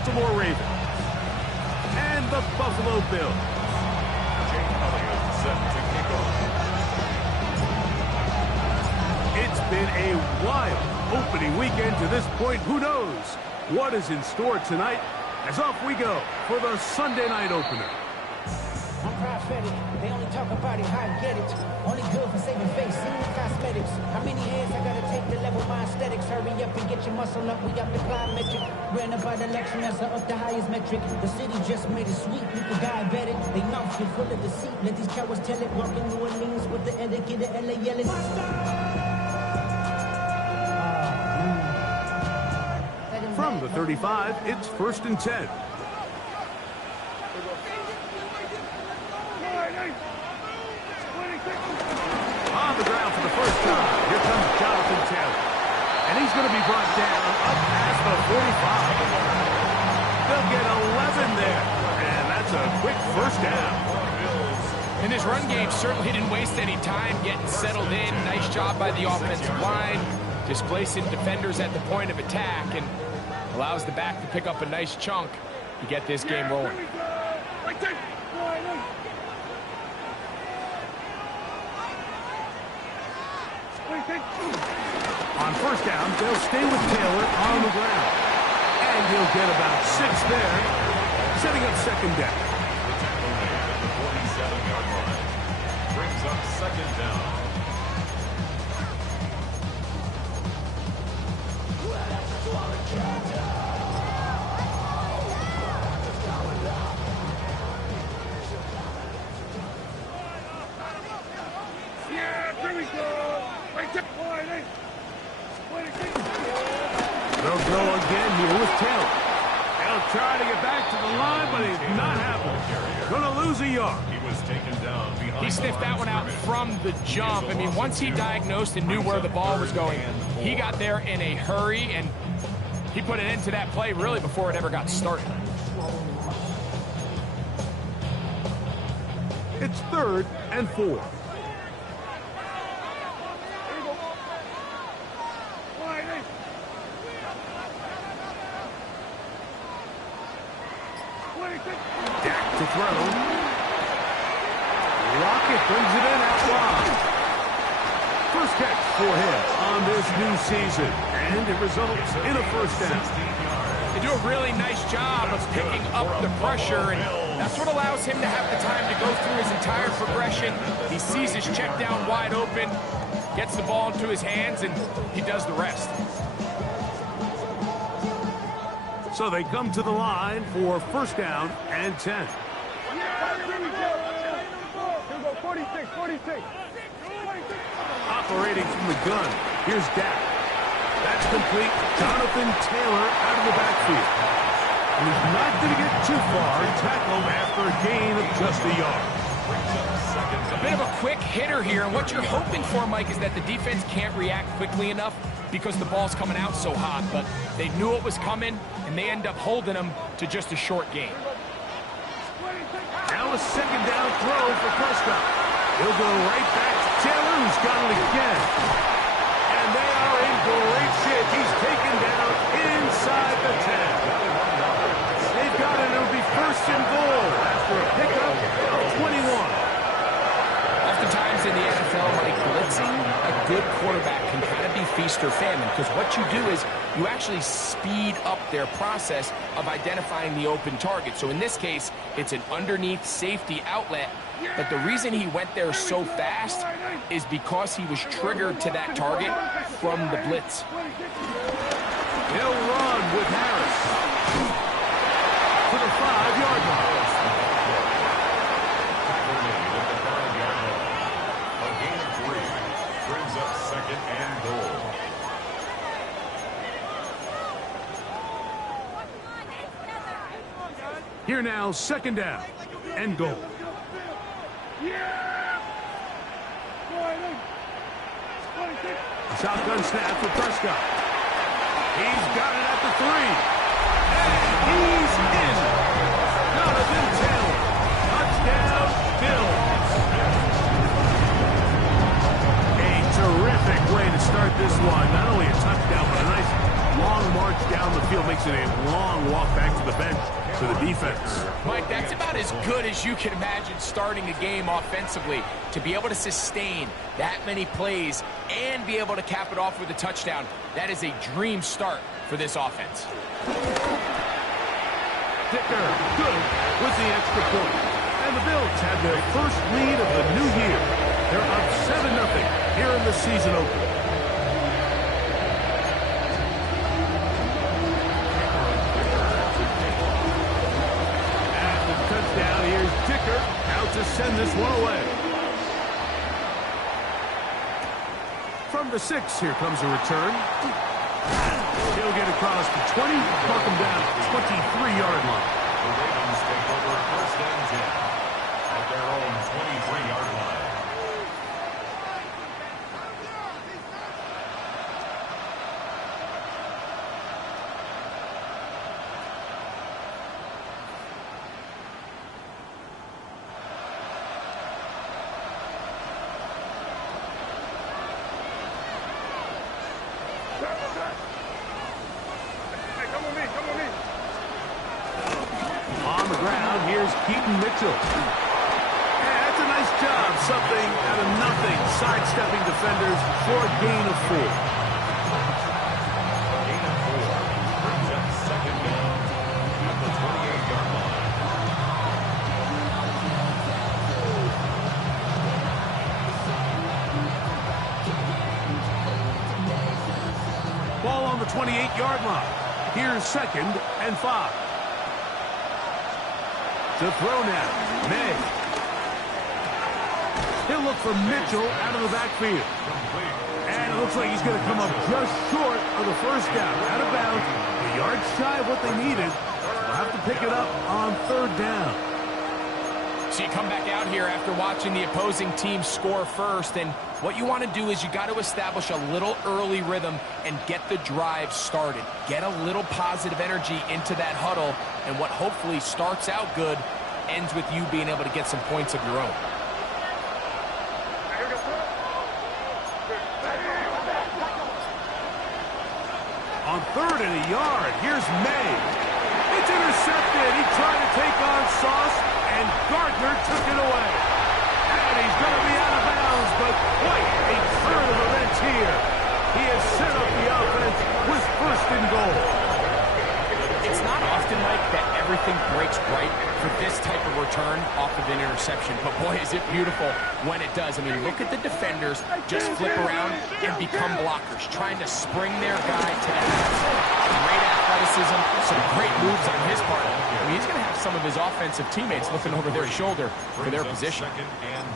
Baltimore Ravens and the Buffalo Bills. Jake Elliott set to kick off. It's been a wild opening weekend to this point. Who knows what is in store tonight? As off we go for the Sunday night opener. I'm prophetic. They only talk about it, how I get it. Only good for saving face, seeing cosmetics. How many hands I gotta take to level my aesthetics? Hurry up and get your muscle up. We got the plyometric. Ran about election as I up the highest metric. The city just made it sweet. People diabetic. They mouth get full of deceit. Let these cowards tell it. Walking New Orleans with the etiquette of LA yelling. From the 35, it's 1st and 10. On the ground for the first time, here comes Jonathan Taylor. And he's going to be brought down up past the 45. They'll get 11 there. And that's a quick first down. And this run game certainly didn't waste any time getting settled in. Nice job by the offensive line, displacing defenders at the point of attack, and allows the back to pick up a nice chunk to get this game rolling. On first down, they'll stay with Taylor on the ground. And he'll get about 6 there, setting up second down. The tackle made at the 47-yard line. Brings up second down. They'll go again here with Taylor. They'll try to get back to the line, but it's not happening. Gonna lose a yard. He was taken down behind. He sniffed that one out from the jump. I mean, once he diagnosed and knew where the ball was going, he got there in a hurry, and he put an end to that play really before it ever got started. It's 3rd and 4. Dak to throw. Lockett brings it in out wide. First catch for him on this new season, and it results in a first down. They do a really nice job of picking up the pressure, and that's what allows him to have the time to go through his entire progression. He sees his check down wide open, gets the ball into his hands, and he does the rest. So they come to the line for first down and 10. Operating from the gun, here's Dak. That's complete. Jonathan Taylor out of the backfield. And he's not going to get too far. Tackled after a gain of just a yard. A bit of a quick hitter here, and what you're hoping for, Mike, is that the defense can't react quickly enough because the ball's coming out so hot, but they knew it was coming, and they end up holding them to just a short gain. Now a second down throw for Prescott. He'll go right back to Taylor, who's got it again. And they are in great shape. He's taken down inside the 10. They've got it. It'll be 1st and goal after a pickup of 21. Oftentimes in the NFL, Mike, blitzing a good quarterback can kind of be feast or famine, because what you do is you actually speed up their process of identifying the open target. So in this case, it's an underneath safety outlet, but the reason he went there so fast is because he was triggered to that target from the blitz. He'll run with Harris to the 5-yard line. Here now, second down and goal. Shotgun snap for Prescott. He's got it at the 3. And he's in. Jonathan Taylor. Touchdown, Bills. A terrific way to start this one. Not only a touchdown, but a nice long march down the field. Makes it a long walk back back to the bench for the defense. Mike, that's about as good as you can imagine starting a game offensively. To be able to sustain that many plays and be able to cap it off with a touchdown, that is a dream start for this offense. Dicker, good with the extra point. And the Bills have their first lead of the new year. They're up 7-0 here in the season opener. And the touchdown, here's Dicker out to send this one away. From the 6, here comes a return. He'll get across the 20, knock him down at the 23-yard line. The Ravens take over first and 10 at their own 23-yard line. On the ground, here's Keaton Mitchell. Yeah, that's a nice job. Something out of nothing. Sidestepping defenders for a gain of 4. Gain of 4 brings up second down at the 28-yard line. Ball on the 28-yard line. Here's 2nd and 5. To throw now, May. He'll look for Mitchell out of the backfield. And it looks like he's going to come up just short of the first down. Out of bounds, a yard shy of what they needed. They'll have to pick it up on 3rd down. So you come back out here after watching the opposing team score first, and what you want to do is you got to establish a little early rhythm and get the drive started. Get a little positive energy into that huddle, and what hopefully starts out good ends with you being able to get some points of your own. On 3rd and a yard, here's May. It's intercepted. He tried to take on Sauce, and Gardner took it away. And he's going to be out of bounds, but quite a turn of events here. He has set up the offense with 1st and goal. It's not often, Mike, that everything breaks right for this type of return off of an interception. But boy, is it beautiful when it does. I mean, look at the defenders just flip around and become blockers, trying to spring their guy to the house. Great athleticism, some great moves on his part. I mean, he's going to have some of his offensive teammates looking over their shoulder for their position.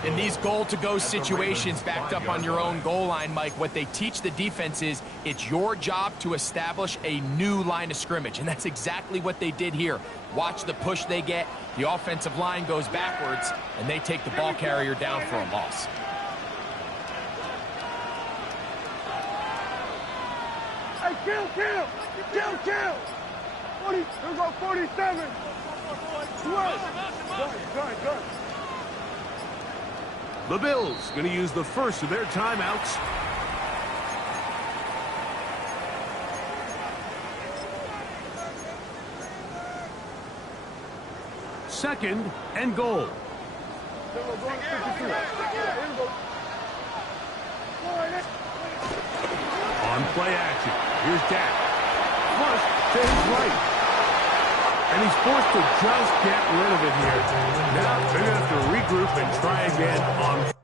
In these goal-to-go situations backed up on your own goal line, Mike, what they teach the defense is it's your job to establish a new line of scrimmage, and that's exactly what they did here. Watch the push they get. The offensive line goes backwards, and they take the ball carrier down for a loss. Hey, kill! 40, here go 47. 12. Good. The Bills going to use the first of their timeouts. Second and goal. On play action, here's Dak. Flush to his right. And he's forced to just get rid of it here. Now they're going to have to regroup and try again on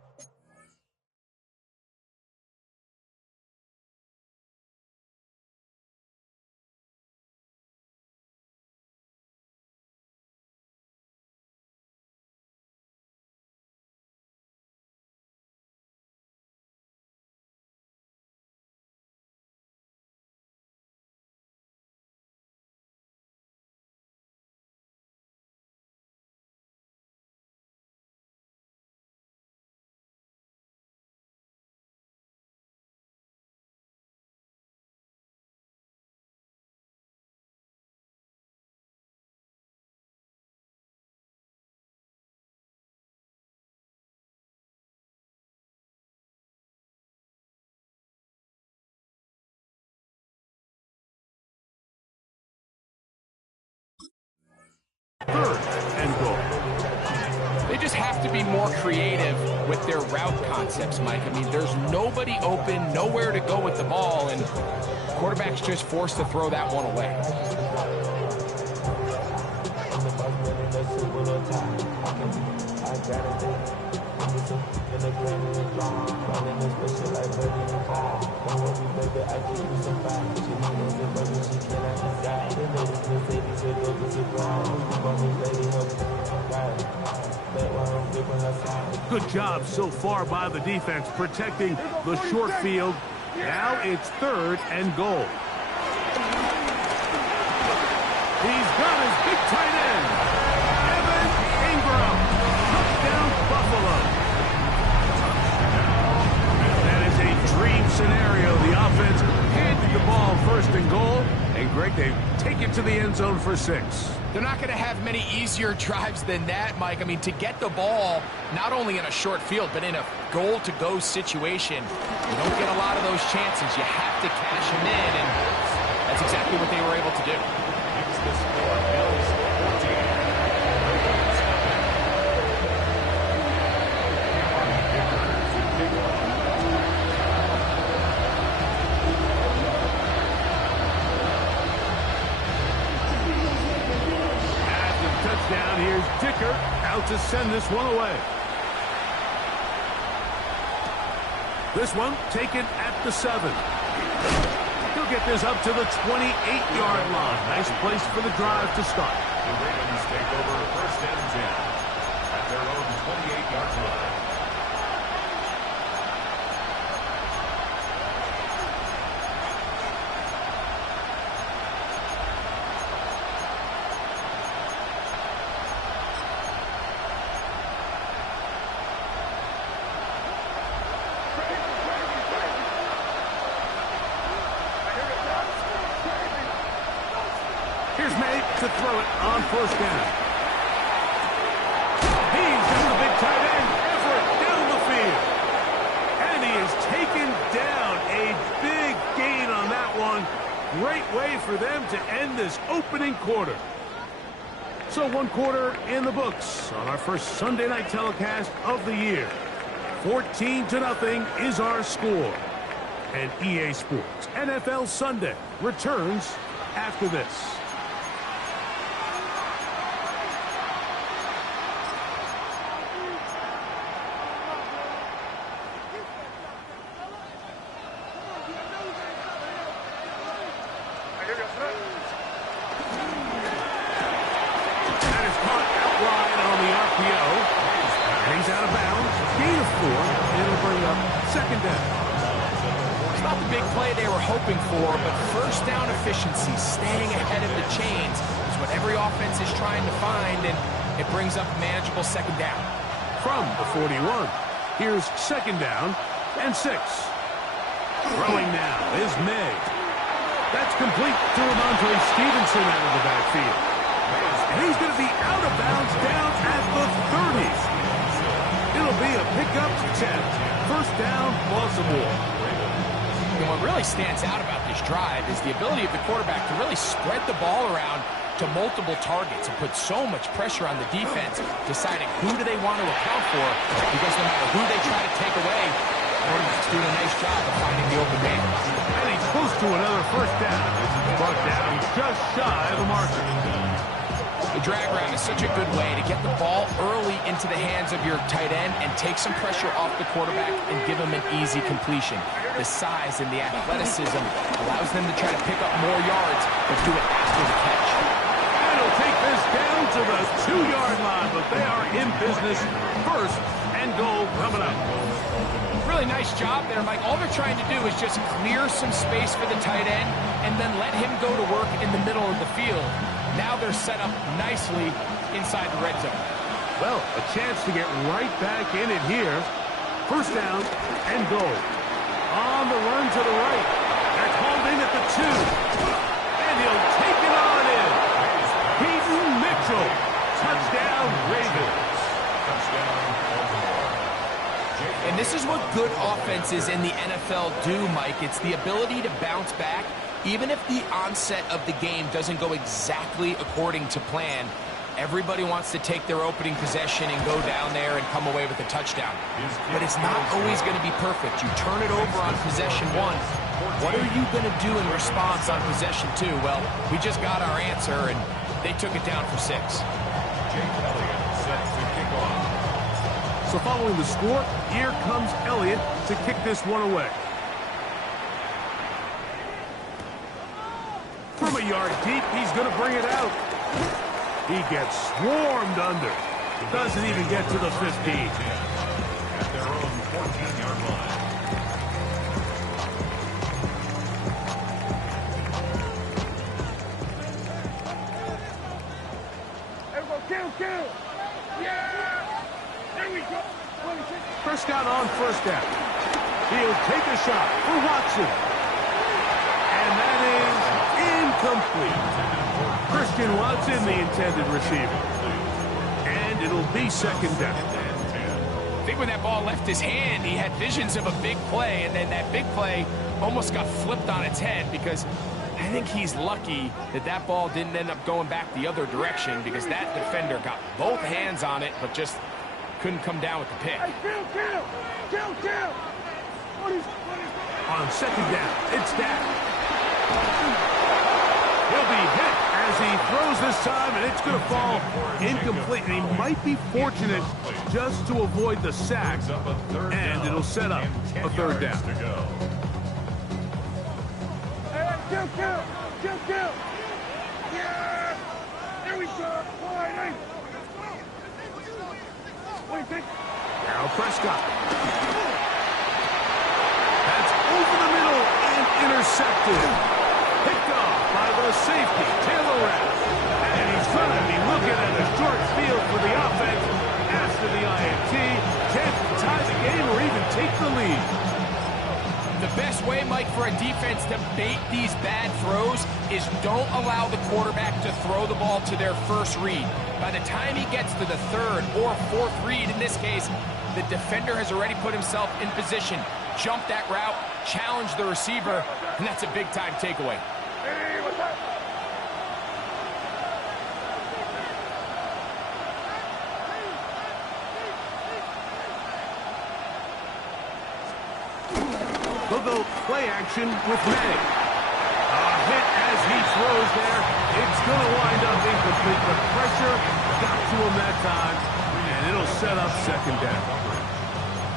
Third and goal. They just have to be more creative with their route concepts, Mike. I mean, there's nobody open, nowhere to go with the ball, and quarterback's just forced to throw that one away. Good job so far by the defense protecting the short field. Now it's third and goal. He's got his big tight end, Evan Ingram. Touchdown, Buffalo. That is a dream scenario. The offense handed the ball first and goal. And Greg, they take it to the end zone for 6. They're not going to have many easier drives than that, Mike. I mean, to get the ball, not only in a short field, but in a goal-to-go situation, you don't get a lot of those chances. You have to cash them in, and that's exactly what they were able to do. Keeps the score. Bills 14. Touchdown. Here's Dicker out to send this one away. This one taken at the 7. He'll get this up to the 28-yard line. Nice place for the drive to start. The Ravens take over first and 10 at their own 28-yard line. Here's May to throw it on first down. He's got the big tight end, Everett, down the field. And he is taken down. A big gain on that one. Great way for them to end this opening quarter. So 1 quarter in the books on our first Sunday night telecast of the year. 14-0 is our score. And EA Sports NFL Sunday returns after this. That is caught out wide on the RPO. And he's out of bounds. Gain of 4. It'll bring up second down. It's not the big play they were hoping for, but first down efficiency, staying ahead of the chains, is what every offense is trying to find, and it brings up a manageable second down. From the 41, here's second down and 6. Throwing now is May. That's complete to Ramondre Stevenson out of the backfield. And he's going to be out of bounds down at the 30. It'll be a pickup to 10. First down, Baltimore. And what really stands out about this drive is the ability of the quarterback to really spread the ball around to multiple targets and put so much pressure on the defense, deciding who do they want to account for, because no matter who they try to take away, the quarterback's doing a nice job of finding the open man. And he's close to another first down. Brought down just shy of the marker. The drag route is such a good way to get the ball early into the hands of your tight end and take some pressure off the quarterback and give him an easy completion. The size and the athleticism allows them to try to pick up more yards, but do it after the catch. And he'll take this down to the 2-yard line, but they are in business. First and goal coming up. Really nice job there, Mike. All they're trying to do is just clear some space for the tight end and then let him go to work in the middle of the field. Now they're set up nicely inside the red zone. Well, a chance to get right back in it here. First down and goal. On the run to the right. That's hauled in at the 2. And he'll take it on in. Peyton Mitchell. Touchdown, Ravens. And this is what good offenses in the NFL do, Mike. It's the ability to bounce back, even if the onset of the game doesn't go exactly according to plan. Everybody wants to take their opening possession and go down there and come away with a touchdown. But it's not always going to be perfect. You turn it over on possession 1. What are you going to do in response on possession 2? Well, we just got our answer, and they took it down for 6. Jake Elliott set to kick off. So following the score, here comes Elliott to kick this one away. From a yard deep, he's going to bring it out. He gets swarmed under. Doesn't even get to the 15. At their own 14-yard line. Everyone, kill! Yeah! There we go! 26. Prescott on first down. He'll take a shot for Watson. And that is incomplete. Christian Watson, the intended receiver. And it'll be second down. I think when that ball left his hand, he had visions of a big play, and then that big play almost got flipped on its head because I think he's lucky that that ball didn't end up going back the other direction because that defender got both hands on it but just couldn't come down with the pick. Hey, kill! 20. On second down, it's Dak. He'll be hit as he throws this time, and it's going to fall incomplete. And he might be fortunate just to avoid the sack, and it'll set up a third down. Hey, kill! Yeah! There we go! Wide. What do you think? Now Prescott. That's over the middle and intercepted. Picked off by the safety, Taylor Rapp. And he's going to be looking at a short field for the offense after the INT. Can't tie the game or even take the lead. The best way, Mike, for a defense to bait these bad throws is don't allow the quarterback to throw the ball to their first read. By the time he gets to the third or fourth read, in this case, the defender has already put himself in position, jump that route, challenge the receiver, and that's a big-time takeaway. Hey, what's up? They'll go play action with May. A hit as he throws there. It's going to wind up incomplete. The pressure got to him that time, and it'll set up second down.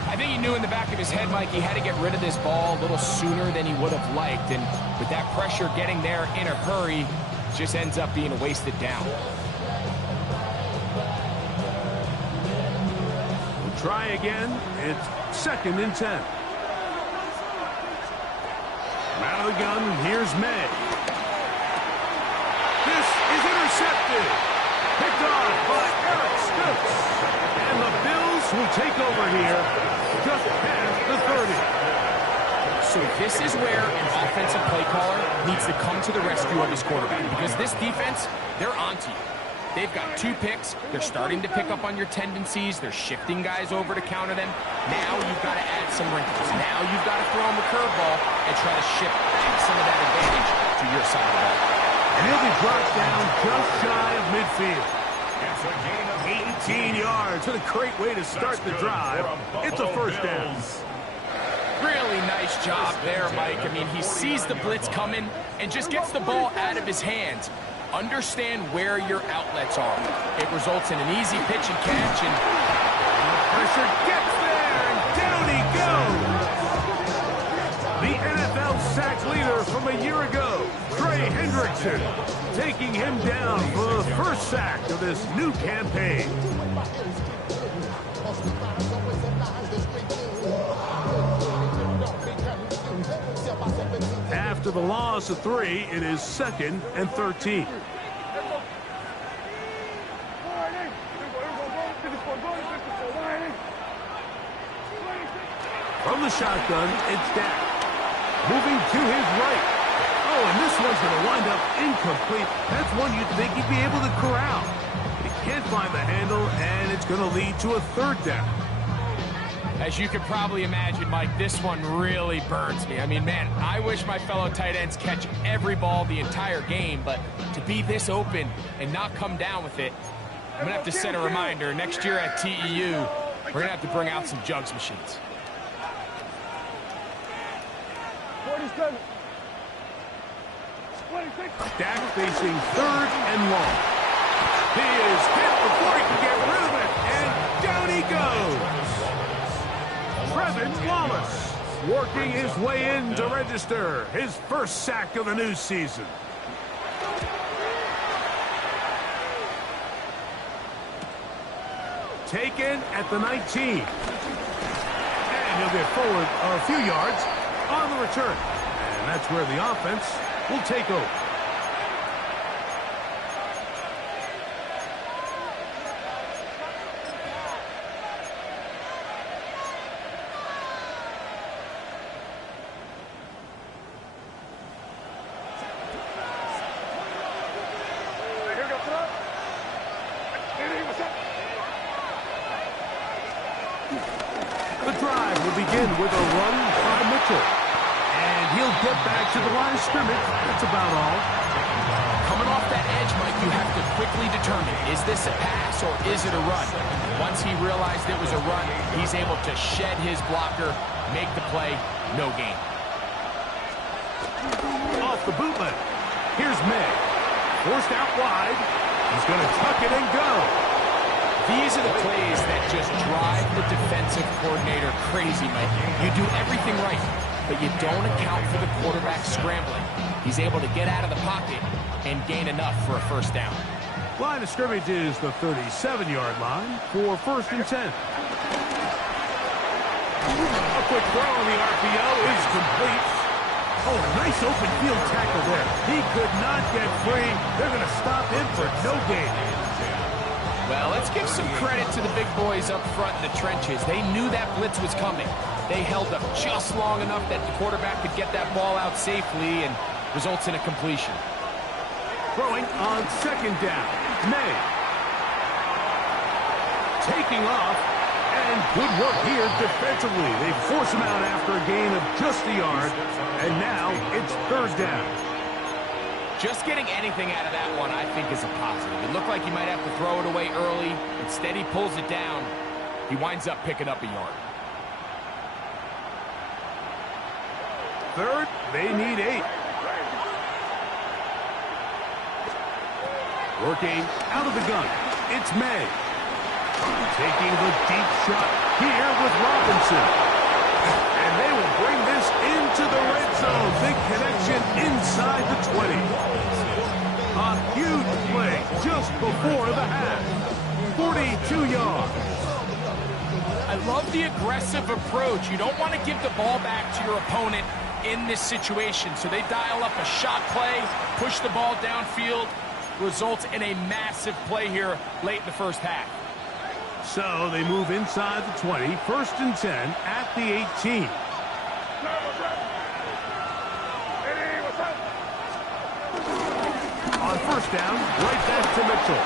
I think he knew in the back of his head, Mike, he had to get rid of this ball a little sooner than he would have liked. And with that pressure getting there in a hurry, it just ends up being a wasted down. We'll try again. It's second and 10. Out of the gun, here's May. This is intercepted. Picked off by Eric Stokes. And the Bills will take over here just past the 30. So this is where an offensive play caller needs to come to the rescue of his quarterback, because this defense, they're onto you. They've got 2 picks. They're starting to pick up on your tendencies. They're shifting guys over to counter them. Now you've got to add some wrinkles. Now you've got to throw him a curveball and try to shift back some of that advantage to your side of the ball. And he'll be brought down just shy of midfield. It's a gain of 18 yards. What a great way to start the drive. It's a first down. Really nice job there, Mike. I mean, he sees the blitz coming and just gets the ball out of his hands. Understand where your outlets are. It results in an easy pitch and catch, and Pressure gets there, and down he goes. The NFL sack leader from a year ago, Trey Hendrickson, taking him down for the first sack of this new campaign. After the loss of 3, it is 2nd and 13. From the shotgun, it's Dak. Moving to his right. Oh, and this one's going to wind up incomplete. That's one you'd think he'd be able to corral. He can't find the handle, and it's going to lead to a third down. as you can probably imagine, Mike, this one really burns me. I mean, man, I wish my fellow tight ends catch every ball the entire game, but to be this open and not come down with it, I'm going to have to set a reminder. Next year at TEU, we're going to have to bring out some jugs machines. 47. 26. Dak facing third and long. He is hit before he can get rid of it, and down he goes. Trevin Wallace working his way in to register his first sack of the new season. Taken at the 19. And he'll get forward a few yards on the return. And that's where the offense will take over. Here goes it up. What's up? The drive will begin with a run by Mitchell. And he'll get back to the line of scrimmage. That's about all. Coming off that edge, Mike, you have to quickly determine, is this a pass or is it a run? Once he realized it was a run, he's able to shed his blocker, make the play, no gain. Off the bootleg. Here's May. Forced out wide. He's going to tuck it and go. These are the plays that just drive the defensive coordinator crazy, Mike. You do everything right, but you don't account for the quarterback scrambling. He's able to get out of the pocket and gain enough for a first down. Line of scrimmage is the 37-yard line for 1st and 10. A quick throw on the RPO is complete. Oh, nice open field tackle there. He could not get free. They're going to stop him for no gain. Well, let's give some credit to the big boys up front in the trenches. They knew that blitz was coming. They held up just long enough that the quarterback could get that ball out safely and results in a completion. Throwing on 2nd down. May. Taking off. And good work here defensively. They force him out after a gain of just a yard. And now it's 3rd down. Just getting anything out of that one, I think, is a positive. It looked like he might have to throw it away early. Instead, he pulls it down. He winds up picking up a yard. 3rd, they need 8. Working out of the gun. It's May. Taking the deep shot here with Robinson. And they will bring this into the red zone. Big connection inside the 20. A huge play just before the half. 42 yards. I love the aggressive approach. You don't want to give the ball back to your opponent in this situation. So they dial up a shot play, push the ball downfield, results in a massive play here late in the first half. So they move inside the 20, 1st and 10 at the 18. On 1st down, right back to Mitchell.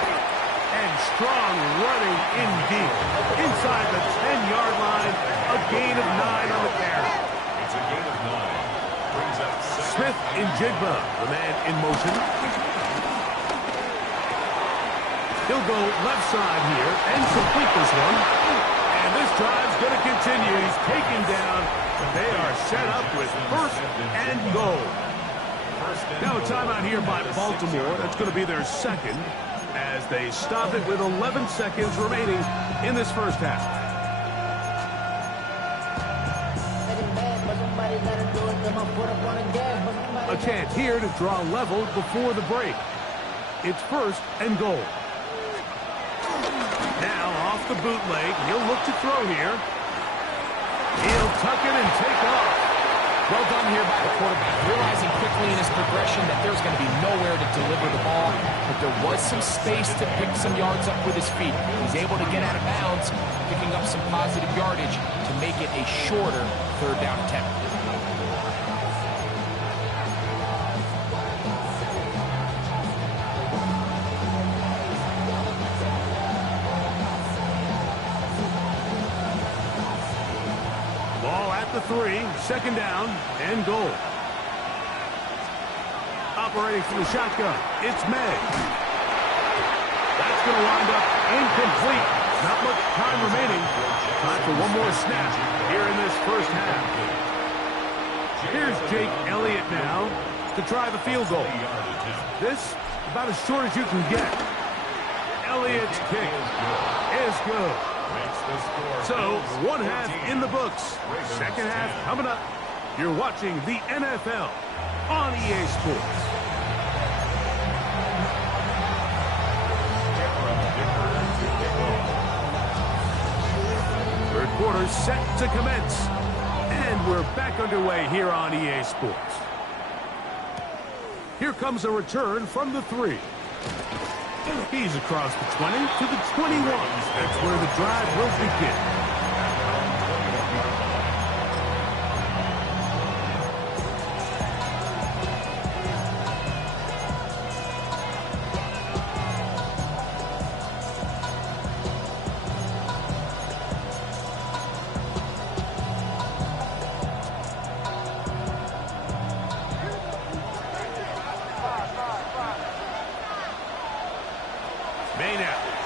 And strong running in deep. Inside the 10-yard line, a gain of 9 on the carry. It's a gain of 9. Brings up Smith in Jigba, the man in motion. He'll go left side here and complete this one. And this drive's going to continue. He's taken down. They are set up with 1st and goal. Now a timeout here by Baltimore. That's going to be their 2nd as they stop it with 11 seconds remaining in this first half. A chance here to draw level before the break. It's 1st and goal. Now off the bootleg, he'll look to throw here. He'll tuck it and take off. Well done here by the quarterback, realizing quickly in his progression that there's going to be nowhere to deliver the ball, but there was some space to pick some yards up with his feet. He's able to get out of bounds, picking up some positive yardage to make it a shorter 3rd down attempt. Ball at the 3, 2nd down and goal. Operating from the shotgun, it's May. That's going to wind up incomplete. Not much time remaining. Time for one more snap here in this first half. Here's Jake Elliott now to try the field goal. This about as short as you can get. Elliott's kick is good. So, one half in the books. Second half coming up. You're watching the NFL on EA Sports. Third quarter set to commence. And we're back underway here on EA Sports. Here comes a return from the 3. He's across the 20 to the 21. That's where the drive will begin.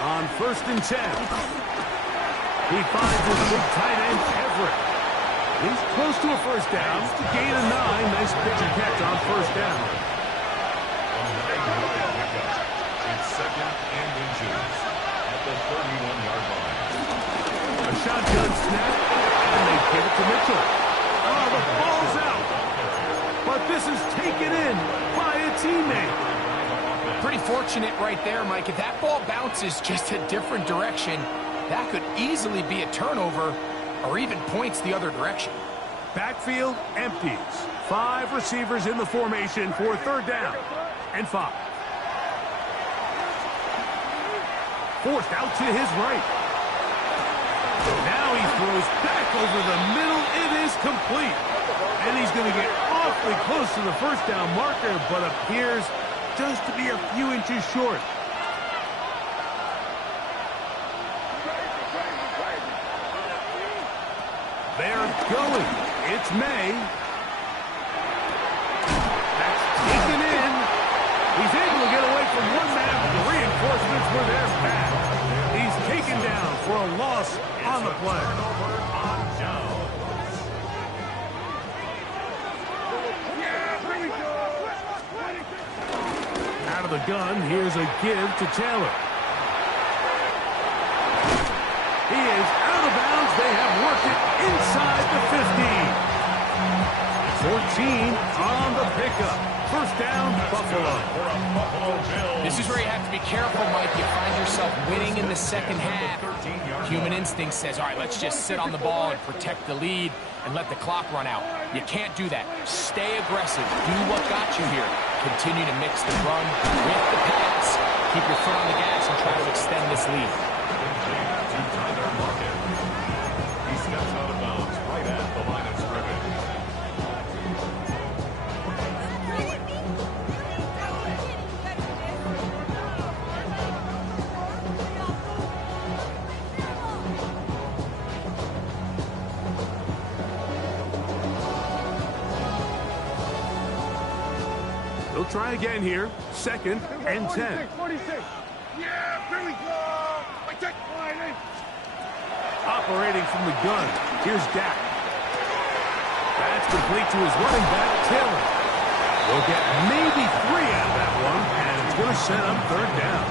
On 1st and 10. He finds his big tight end, Everett. He's close to a first down. Gain of 9. Nice pitch and catch on first down. It's second and inches at the 31-yard line. A shotgun snap, and they give it to Mitchell. Oh, the ball's out. But this is taken in by a teammate. Pretty fortunate right there, Mike. If that ball bounces just a different direction, that could easily be a turnover or even points the other direction. Backfield empties. 5 receivers in the formation for third down and 5. Forced out to his right. Now he throws back over the middle. It is complete. And he's going to get awfully close to the first down marker, but appears just to be a few inches short. They're going. It's May. That's taken in. He's able to get away from one man. The reinforcements were there back. He's taken down for a loss on the play. Out of the gun, here's a give to Taylor. He is out of bounds. They have worked it inside the 15. 14 on the pickup. First down, Buffalo. This is where you have to be careful, Mike. You find yourself winning in the second half. Human instinct says, all right, let's just sit on the ball and protect the lead and let the clock run out. You can't do that. Stay aggressive. Do what got you here. Continue to mix the run with the pass. Keep your foot on the gas and try to extend this lead. He steps out of bounds right at the line of scrimmage. They'll try again here. Second and 10. 46. Yeah, here we go. Operating from the gun. Here's Dak. That's complete to his running back, Taylor. They'll get maybe 3 out of that one, and it's going to set up third down.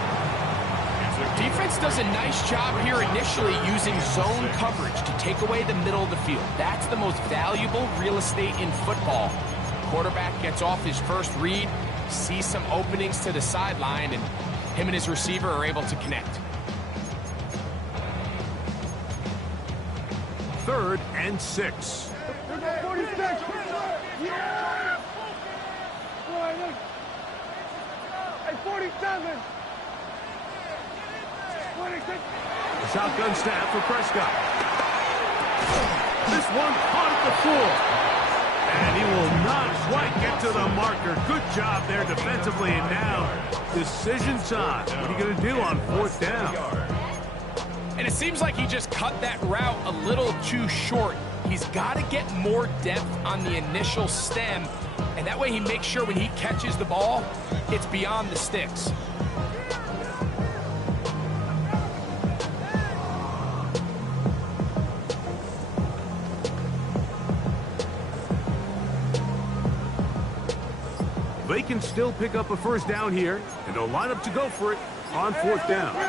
Defense does a nice job here initially using zone coverage to take away the middle of the field. That's the most valuable real estate in football. Quarterback gets off his first read, sees some openings to the sideline, and him and his receiver are able to connect. Third and 6. 46. Yeah. Hey, 47. 26. The shotgun snap for Prescott. This one caught at the floor. And he will not quite get to the marker. Good job there defensively. And now, decision time. What are you going to do on fourth down? And it seems like he just cut that route a little too short. He's got to get more depth on the initial stem. And that way he makes sure when he catches the ball, it's beyond the sticks. can still pick up a first down here, and they'll line up to go for it on fourth down. On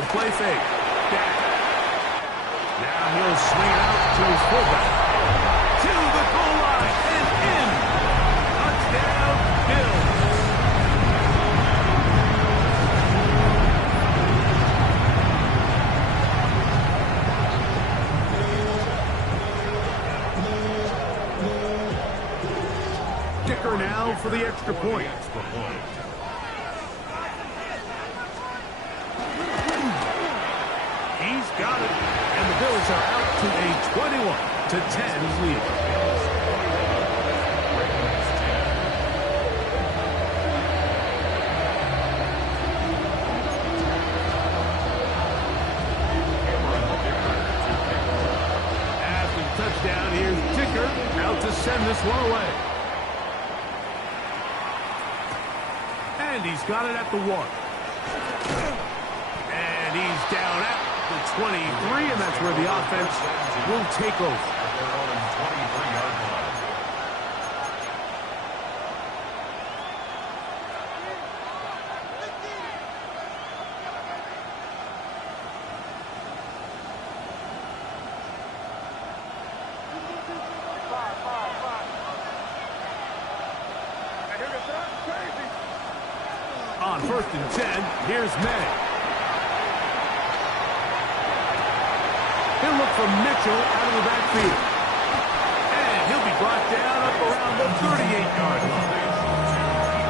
the play fake. Back. Now he'll swing it out to his fullback. To the goal line and in. Touchdown, Bills. Kicker now for the extra point. He's got it, and the Bills are out to a 21-10 lead. After the touchdown, here's Dicker out to send this one away. And he's got it at the 1. And he's down at the 23, and that's where the offense will take over. At their own 23-yard line. On 1st and 10, here's Manning. He'll look for Mitchell out of the backfield. And he'll be brought down up around the 38-yard line.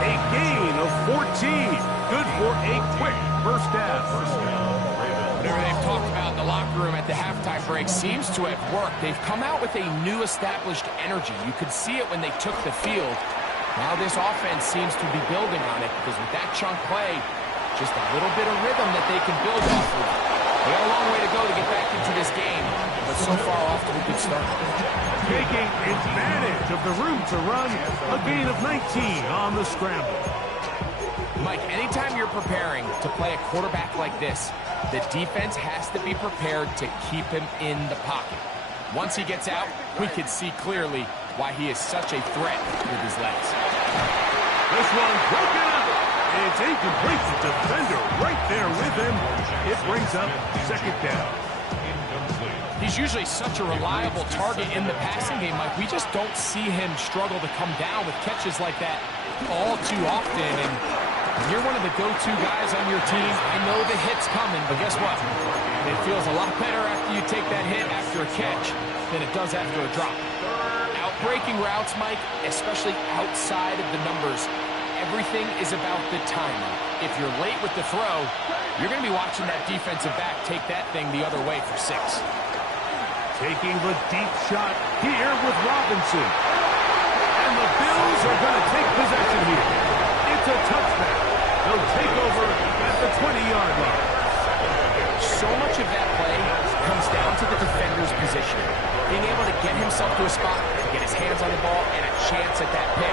A gain of 14. Good for a quick first down. Whatever they've talked about in the locker room at the halftime break seems to have worked. They've come out with a new established energy. You could see it when they took the field. Now this offense seems to be building on it because with that chunk play, just a little bit of rhythm that they can build off of. They got a long way to go to get back into this game, but so far off to a good start. Taking advantage of the room to run, a gain of 19 on the scramble. Mike, anytime you're preparing to play a quarterback like this, the defense has to be prepared to keep him in the pocket. Once he gets out, we can see clearly why he is such a threat with his legs. This one broken up. It's incomplete. The defender right there with him. It brings up second down. He's usually such a reliable target in the passing game, Mike. We just don't see him struggle to come down with catches like that all too often. And when you're one of the go-to guys on your team, I know the hit's coming, but guess what? It feels a lot better after you take that hit after a catch than it does after a drop. Breaking routes, Mike, especially outside of the numbers, everything is about the timing. If you're late with the throw, you're going to be watching that defensive back take that thing the other way for 6. Taking the deep shot here with Robinson. And the Bills are going to take possession here. It's a touchdown. They'll take over at the 20-yard line. So much of that play comes down to the defender's position. Being able to get himself to a spot, get his hands on the ball, and a chance at that pick.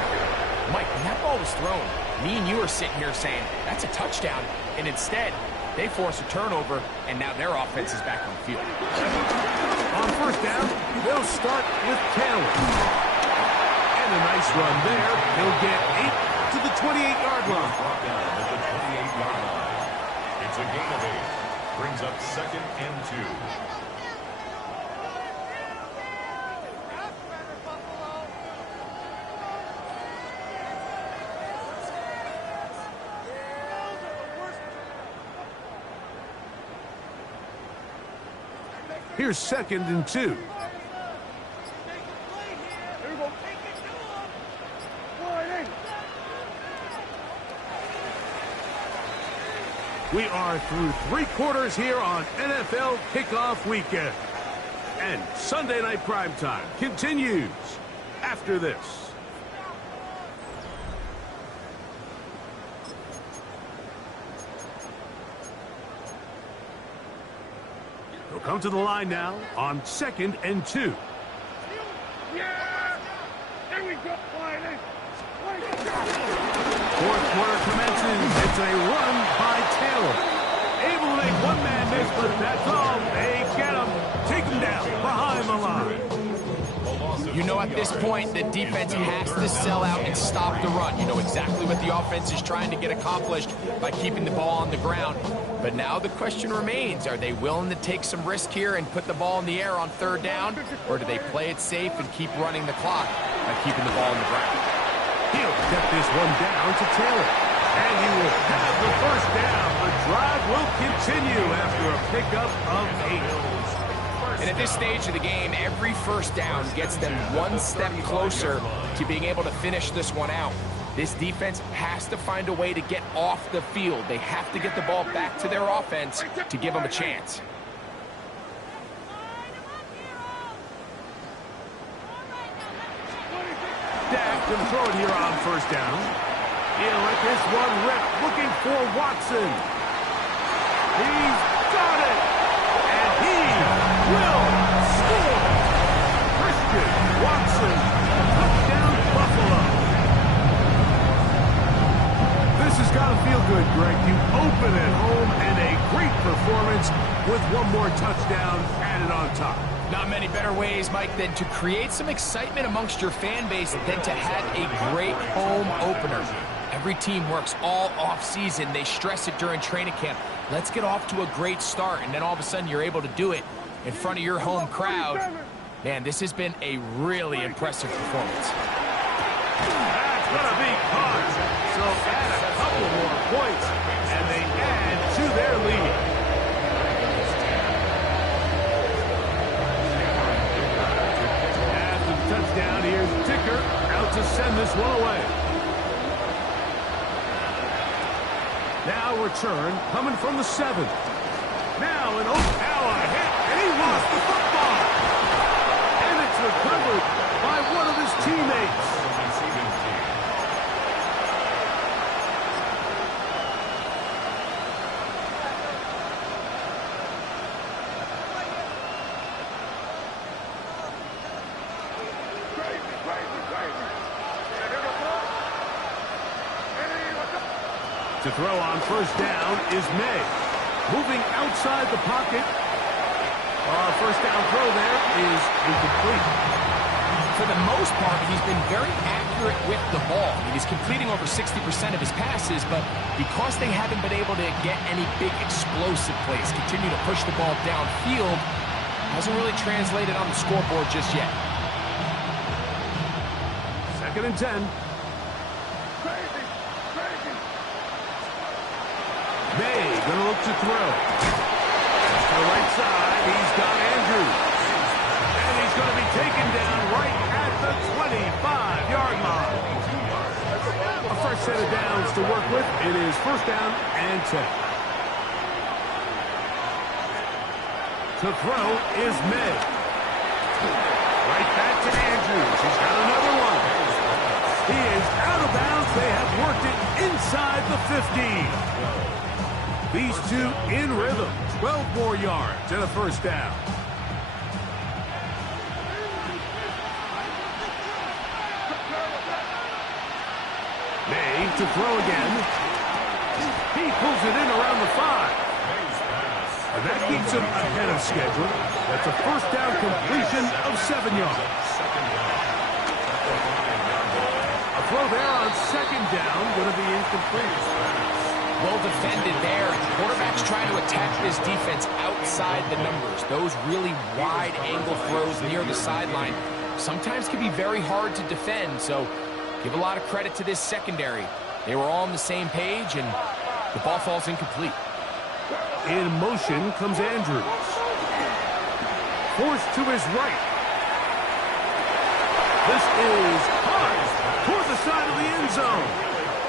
Mike, when that ball was thrown, me and you are sitting here saying, that's a touchdown. And instead, they force a turnover, and now their offense is back on the field. On first down, they'll start with Taylor. And a nice run there. He'll get 8 to the 28-yard line. Brought down at the 28-yard line. It's a gain of 8. Brings up 2nd and 2. Here's 2nd and 2. We are through 3 quarters here on NFL Kickoff Weekend. And Sunday Night Primetime continues after this. They'll come to the line now on 2nd and 2. Yeah! There we go, Friday. Fourth quarter commences. It's a run by Taylor. Able to make one man miss, but that's all. They get him. Take him down behind the line. The loss You know at this point the defense has to sell out and stop the run. You know exactly what the offense is trying to get accomplished by keeping the ball on the ground. But now the question remains, are they willing to take some risk here and put the ball in the air on third down? Or do they play it safe and keep running the clock by keeping the ball on the ground? He'll get this one down to Taylor. And he will have the first down. The drive will continue after a pickup of 8. And at this stage of the game, every first down gets them one step closer to being able to finish this one out. This defense has to find a way to get off the field. They have to get the ball back to their offense to give them a chance. Dak can throw it here on first down. He'll let this one rip, looking for Watson. He's got it, and he will score. Christian Watson, touchdown Buffalo. This has got to feel good, Greg. You open at home, and a great performance with one more touchdown added on top. Not many better ways, Mike, than to create some excitement amongst your fan base than to have a great home opener. Every team works all off-season. They stress it during training camp. Let's get off to a great start, and then all of a sudden you're able to do it in front of your home crowd. Man, this has been a really impressive performance. That's going to be caught. So add a couple more points, and they add to their lead. After the touchdown, here's Ticker out to send this one away. Now return, coming from the 7th. Now a hit, and he lost the football. And it's recovered by one of his teammates. To throw on first down is May. Moving outside the pocket. First down throw there is incomplete. For the most part, he's been very accurate with the ball. He's completing over 60% of his passes, but because they haven't been able to get any big explosive plays, continue to push the ball downfield, hasn't really translated on the scoreboard just yet. 2nd and 10. May gonna look to throw. To the right side, he's got Andrews. And he's gonna be taken down right at the 25-yard line. A fresh set of downs to work with. It is first down and 10. To throw is May. Right back to Andrews. He's got another one. He is out of bounds. They have worked it inside the 15. These two in rhythm. 12 more yards and a first down. May to throw again. He pulls it in around the 5. And that keeps him ahead of schedule. That's a first down completion of 7 yards. A throw there on second down, going to be incomplete. Well defended there. Quarterback's trying to attack this defense outside the numbers. Those really wide angle throws near the sideline sometimes can be very hard to defend, so give a lot of credit to this secondary. They were all on the same page, and the ball falls incomplete. In motion comes Andrews. Forced to his right. This is caught toward the side of the end zone.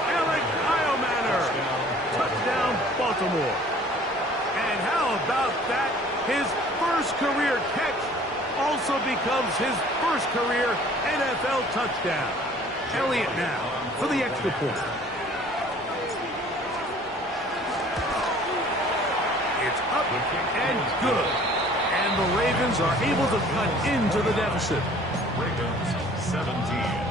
Alec Iomanner. Touchdown, Baltimore. And how about that? His first career catch also becomes his first career NFL touchdown. Elliott now for the extra point. It's up and good. And the Ravens are able to cut into the deficit. Ravens 17.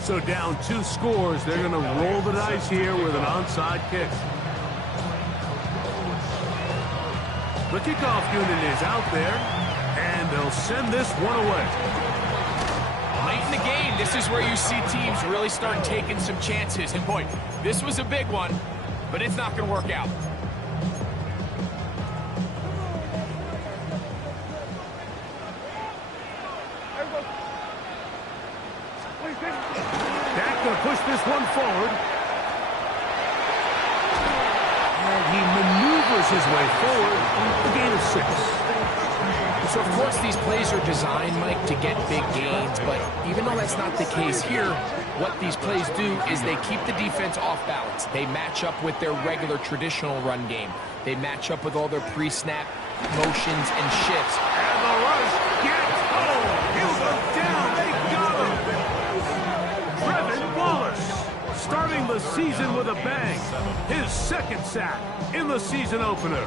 So down 2 scores, they're going to roll the dice here with an onside kick. The kickoff unit is out there, and they'll send this one away. Late in the game, this is where you see teams really start taking some chances. And boy, this was a big one, but it's not going to work out. Dak going to push this one forward. And he maneuvers his way forward. A gain of 6. So, of course, these plays are designed, Mike, to get big gains, but even though that's not the case here, what these plays do is they keep the defense off balance. They match up with their regular traditional run game. They match up with all their pre-snap motions and shifts. And the rush gets home. He'll go down. They got him. Trevin Wallace starting the season with a bang. His second sack in the season opener.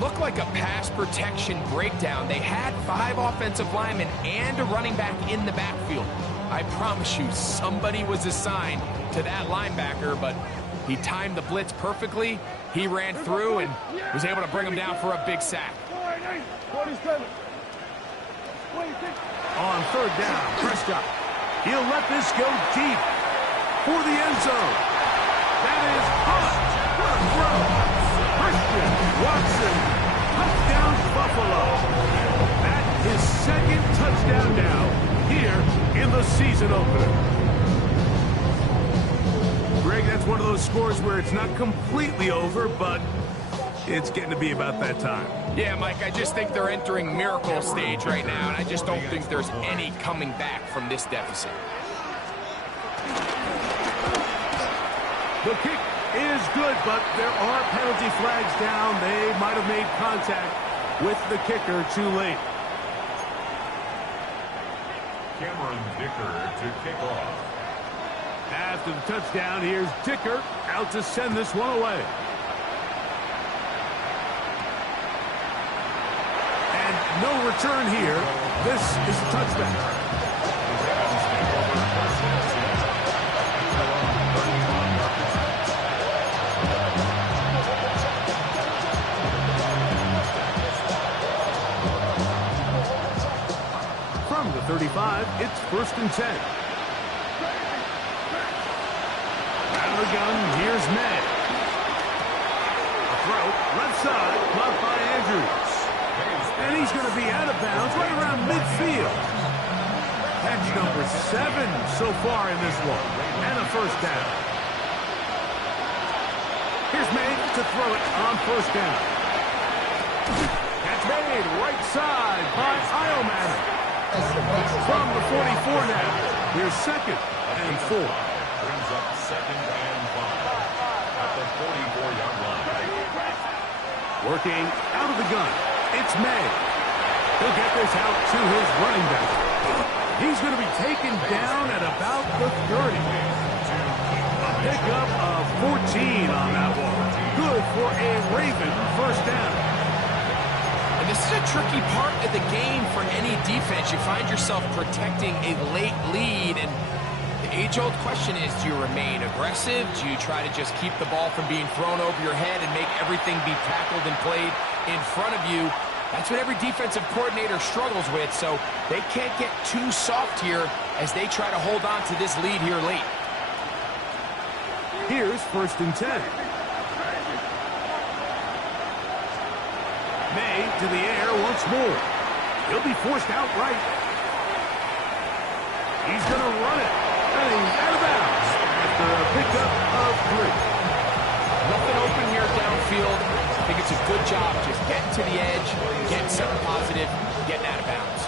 Looked like a pass protection breakdown. They had 5 offensive linemen and a running back in the backfield. I promise you, somebody was assigned to that linebacker, but he timed the blitz perfectly. He ran through and was able to bring him down for a big sack. On third down, Prescott. He'll let this go deep for the end zone. That is hot. What a throw. Christian Watson, touchdown Buffalo. That's his second touchdown now here in the season opener. Greg, that's one of those scores where it's not completely over, but it's getting to be about that time. Yeah, Mike, I just think they're entering miracle stage right now, and I just don't think there's any coming back from this deficit. The kick is good, but there are penalty flags down. They might have made contact with the kicker too late. Cameron Dicker to kick off. After the touchdown, here's Dicker out to send this one away. And no return here. This is a touchdown. From the 35, it's 1st and 10. Out of the gun, here's May. A throw, left side, caught by Andrews. And he's going to be out of bounds right around midfield. Catch number 7 so far in this one. And a first down. Here's May to throw it on 1st down. Catch made right side by Iomannick. From the 44 now. Here's 2nd and 4. Brings up 2nd and 5 at the 44-yard line. Working out of the gun. It's May. He'll get this out to his running back. He's going to be taken down at about the 30. A pickup of 14 on that one. Good for a Raven first down. And this is a tricky part of the game for any defense. You find yourself protecting a late lead, and the age-old question is, do you remain aggressive? Do you try to just keep the ball from being thrown over your head and make everything be tackled and played in front of you? That's what every defensive coordinator struggles with, so they can't get too soft here as they try to hold on to this lead here late. Here's 1st and 10. May to the air once more. He'll be forced out right. He's going to run it. And he's out of bounds after a pickup of 3. Nothing open here downfield. I think it's a good job just getting to the edge, getting something positive, getting out of bounds.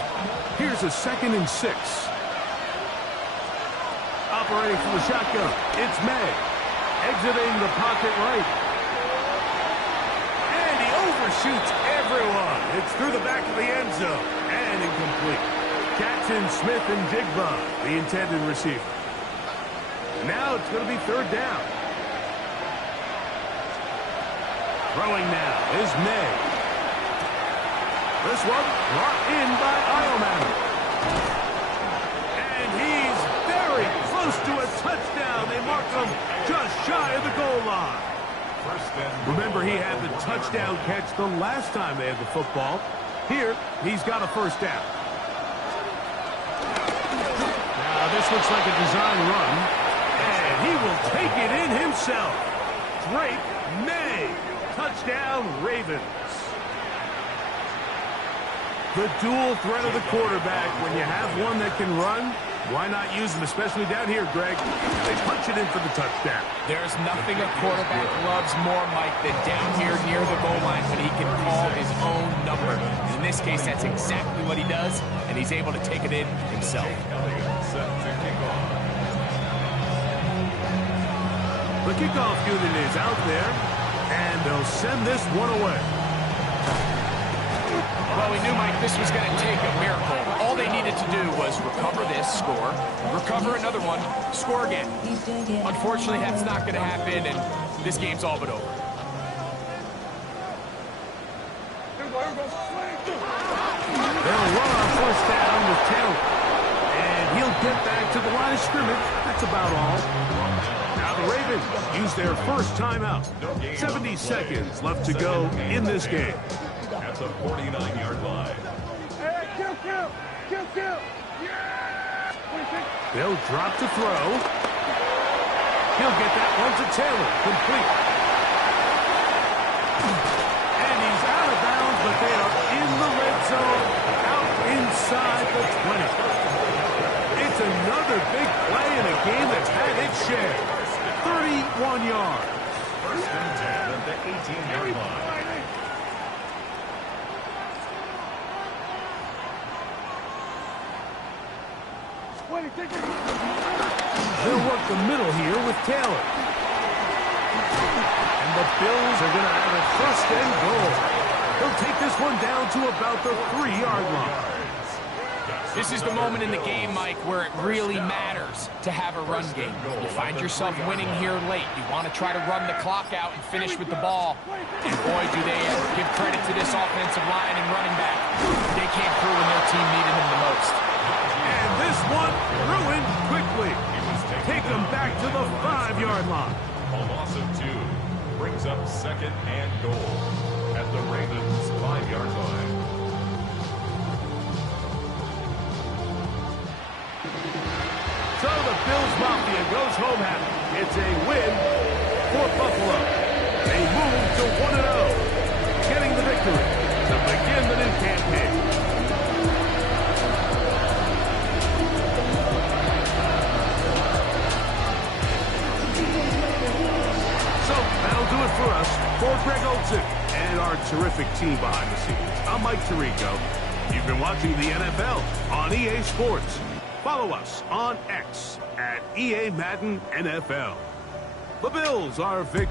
Here's a 2nd and 6. Operating from the shotgun, it's May. Exiting the pocket right. And he overshoots everyone. It's through the back of the end zone. And incomplete. Jackson, Smith, and Jigba, the intended receiver. Now it's going to be 3rd down. Throwing now is May. This one brought in by Iomannick. And he's very close to a touchdown. They mark him just shy of the goal line. Remember, he had the touchdown catch the last time they had the football. Here, he's got a first down. Now, this looks like a design run, and he will take it in himself. Drake May. Touchdown, Ravens. The dual threat of the quarterback. When you have one that can run, why not use him, especially down here, Greg? They punch it in for the touchdown. There's nothing a quarterback loves more, Mike, than down here near the goal line when he can call his own number. In this case, that's exactly what he does, and he's able to take it in himself. Set to kick off. The kickoff unit is out there, and they'll send this one away. Well, we knew, Mike, this was going to take a miracle. All they needed to do was recover this, score, recover another one, score again. Unfortunately, that's not going to happen, and this game's all but over. They'll run on first down with Taylor. And he'll get back to the line of scrimmage. That's about all. Now the Ravens use their first timeout. 70 seconds left to go in this game. At the 49-yard line. Hey, kill! Yeah! They'll drop to throw. He'll get that one to Taylor. Complete. And he's out of bounds, but they are in the red zone, out inside the 20. It's another big play in a game that's had its share. 31 yards. First and 10 at the 18-yard line. They'll work the middle here with Taylor. And the Bills are going to have a first and goal. They'll take this one down to about the 3-yard line. This is the moment in the game, Mike, where it really matters to have a run game. You find yourself winning here late. You want to try to run the clock out and finish with the ball. And boy, do they ever give credit to this offensive line and running back. They came through when their team needed them the most. And this one ruined quickly. Take them back to the 5-yard line. A loss of 2 brings up second and goal at the Ravens' 5-yard line. So the Bills Mafia goes home happy. It's a win for Buffalo. They move to 1-0, getting the victory to begin the new campaign. So that'll do it for us. For Greg Olsen and our terrific team behind the scenes, I'm Mike Tirico. You've been watching the NFL on EA Sports. Follow us on X at EA Madden NFL. The Bills are victorious.